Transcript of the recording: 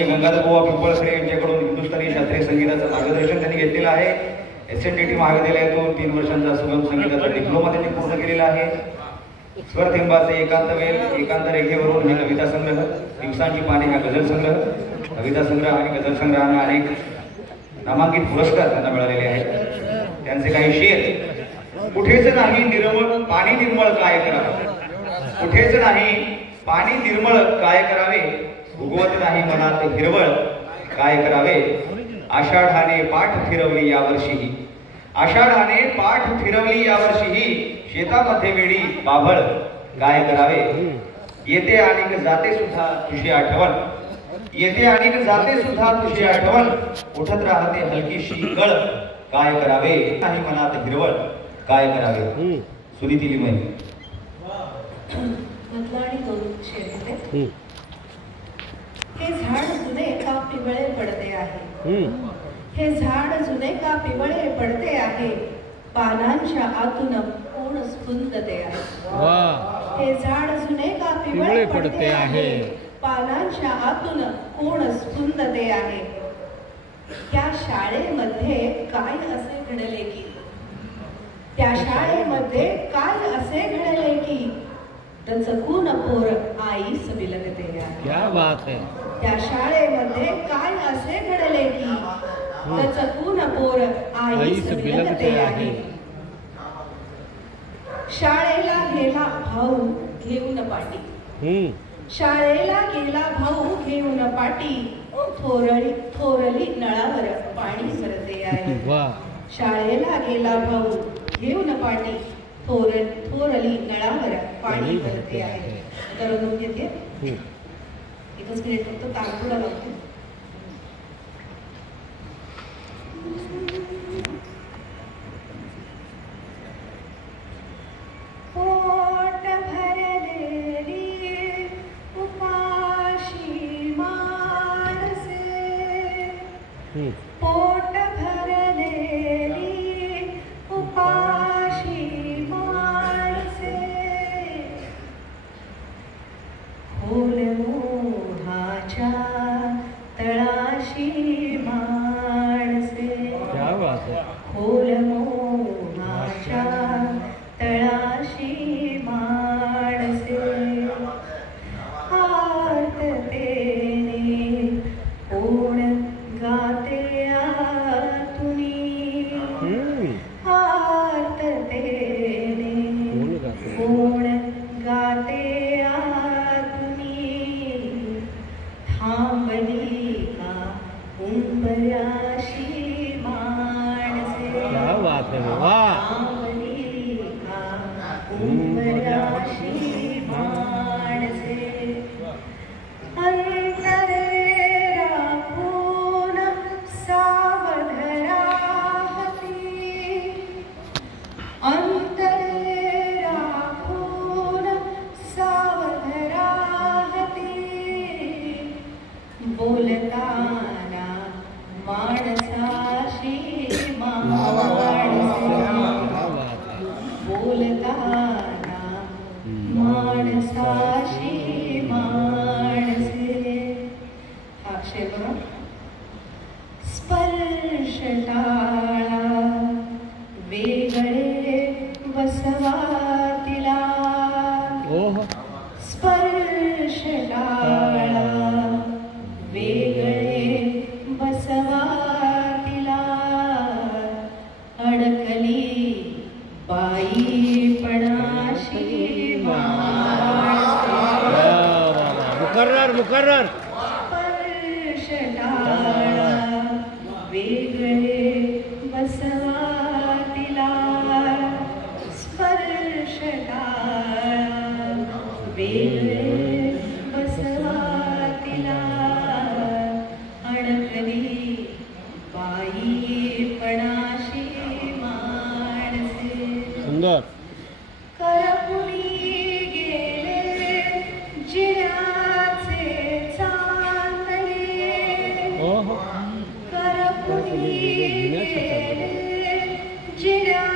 गंगाधर बुवा पिंपळसरे यांच्याकडून हिंदुस्थानी शास्त्रीय संगीताचं मार्गदर्शन त्यांनी घेतलेलं आहे. SNDT महाविद्यालयातून 3 वर्षांचा सुगम संगीताचा डिप्लोमा त्यांनी पूर्ण केलेला आहे. स्वरथिंबाचे एकांत वेल, एकांत रेखेवरून हे कविता संग्रह, दिवसांची पाने हा गझल संग्रह, कविता संग्रह आणि गझल संग्रहांना अनेक नामांकित पुरस्कार त्यांना मिळालेले आहेत. त्यांचे काही शेर: कुठेच नाही निर्मळ पाणी निर्मळ काय करावे, कुठेच नाही पाणी निर्मळ काय करावे, उगवत नाही मनात हिरवळ काय करावे, आषाढाने पाठ फिरवली यावर्षीही, आषाढाने पाठ फिरवली यावर्षीही, शेतामध्ये वेडी बाभळ काय करावे, येते आणि जाते सुद्धा तुझी आठवण, येते आणि जाते सुद्धा तुझी आठवण, उठत राहते हलकीशी गळ काय करावे, नाही मनात हिरवळ काय करावे. सुनीती लिमय. हे झाड जुने का पिवळे पडते आहे, हे झाड जुने का पिवळे पडते आहे, पानांच्या आतून कोण स्फुंदते आहे. हे झाड जुने का पिवळे पडते आहे, पानांच्या आतून कोण स्फुंदते आहे. त्या शाळेमध्ये काय असे घडले की, त्या शाळेमध्ये काय असे घडले की, दचकून पोर आईस बिलगते आहे. क्या बात है. त्या शाळेमध्ये काय असे घडले की, दचकून पोर आईस बिलगते आहे. शाळेला गेला भाऊ घेऊन पाटी, शाळेला गेला भाऊ घेऊन पाटी, थोरली नळावर पाणी भरते आहे. शाळेला गेला भाऊ घेऊन पाटी, थोरली नळावर पाणी भरते आहे. दररोज घेते एकच मिनिट फक्त तारपुडा लावते. पोट भरलेली उपाशी माणसे, पोट भरलेली उपाशी माणसे, खोल मोहाच्या तळाशी माणसे, खोल मोहाच्या तळाशी माणसे, आर्ततेने कोण गाते आतुनी, आर्ततेने कोण गाते आतुनी, थांबली का उंबऱ्याशी माणसे, थांबली का उंबऱ्याशी माणसे, अंतरे राखून सावध राहती, अंतरे राखून सावध राहती, बोलताना माणसाशी माणसे, बोलताना माणसाशी माणसे. हा अक्षय बघा. स्पर्श टाळा वेगळे बसवा तिला, स्पर्श टाळा वेगळे बसवा तिला, अडकली बाईपणाशी माणसे, मुकर्रर. स्पर्श टाळा वेगळे बसवा तिला, स्पर्श टाळा वेगळे बसवा तिला, अडकली बाईपणाशी माणसे. सुंदर. करपुनी गेले जिऱ्याचे चांदणे, करपुनी गेले जिऱ्या